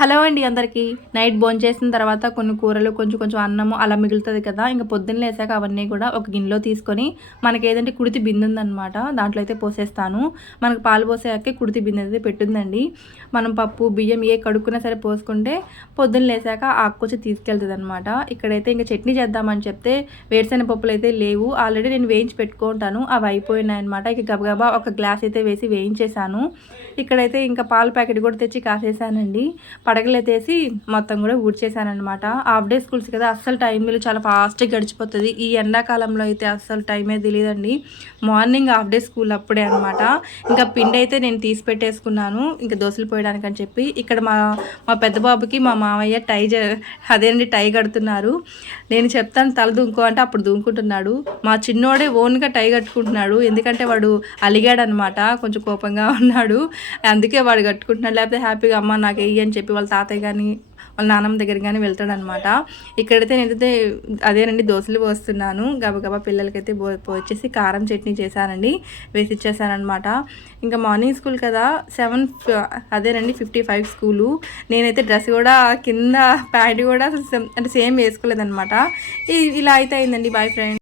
Hello అండి అందరికీ. Night bone చేసిన తర్వాత కొన్ని కూరలు కొంచెం కొంచెం అన్నము అలా మిగులుతుంది కదా. ఇంకా పొద్దున్న లేసాక అవన్నీ కూడా ఒక గిన్నెలో తీసుకొని మనకి ఏదంటే కుడితి బిందె ఉందనమాట దాంట్లో అయితే పోసేస్తాను. మనకు పాలు పోసాకే కుడితి బిందె అయితే పెట్టుందండి. మనం పప్పు బియ్యం ఏ కడుక్కున్నా సరే పోసుకుంటే పొద్దున్న లేసాక ఆకుకొచ్చి తీసుకెళ్తుంది అనమాట ఇక్కడైతే ఇంకా చట్నీ చేద్దామని చెప్తే వేరుశెనగ పప్పులు అయితే లేవు. ఆల్రెడీ నేను వేయించి పెట్టుకుంటాను. అవి అయిపోయినాయి అనమాట ఇక గబగబా ఒక గ్లాస్ అయితే వేసి వేయించేసాను ఇక్కడైతే ఇంకా పాల ప్యాకెట్ కూడా తెచ్చి కాసేసానండి. పడగలెత్తేసి మొత్తం కూడా ఊడ్చేసానమాట హాఫ్ డే స్కూల్స్ కదా అస్సలు టైం వీళ్ళు చాలా ఫాస్ట్గా గడిచిపోతుంది. ఈ ఎండాకాలంలో అయితే అస్సలు టైమే తెలియదండి. మార్నింగ్ హాఫ్ డే స్కూల్ అప్పుడే అనమాట ఇంకా పిండి అయితే నేను తీసి పెట్టేసుకున్నాను. ఇంకా దోశలు పోయడానికి అని చెప్పి ఇక్కడ మా మా పెద్ద బాబుకి మా మామయ్య టై అదేండి టై కడుతున్నారు. నేను చెప్తాను తల దుంకో అంటే అప్పుడు దుంకుంటున్నాడు. మా చిన్నోడే ఓన్గా టై కట్టుకుంటున్నాడు. ఎందుకంటే వాడు అలిగాడనమాట కొంచెం కోపంగా ఉన్నాడు. అందుకే వాడు కట్టుకుంటున్నాడు. లేకపోతే హ్యాపీగా అమ్మ నాకు వెయ్యి అని చెప్పి వాళ్ళ తాతయ్య కానీ వాళ్ళ నాన్నమ్మ దగ్గర కానీ వెళ్తాడనమాట ఇక్కడైతే నేనైతే అదేనండి దోశలు పోస్తున్నాను. గబగబా పిల్లలకైతే పో వచ్చేసి కారం చట్నీ చేశానండి. వేసి ఇచ్చేసానమాట ఇంకా మార్నింగ్ స్కూల్ కదా సెవెన్ అదేనండి ఫిఫ్టీ ఫైవ్ స్కూలు. నేనైతే డ్రెస్ కూడా కింద ప్యాంట్ కూడా అంటే సేమ్ వేసుకోలేదనమాట ఇలా అయితే అయిందండి. Boy friend.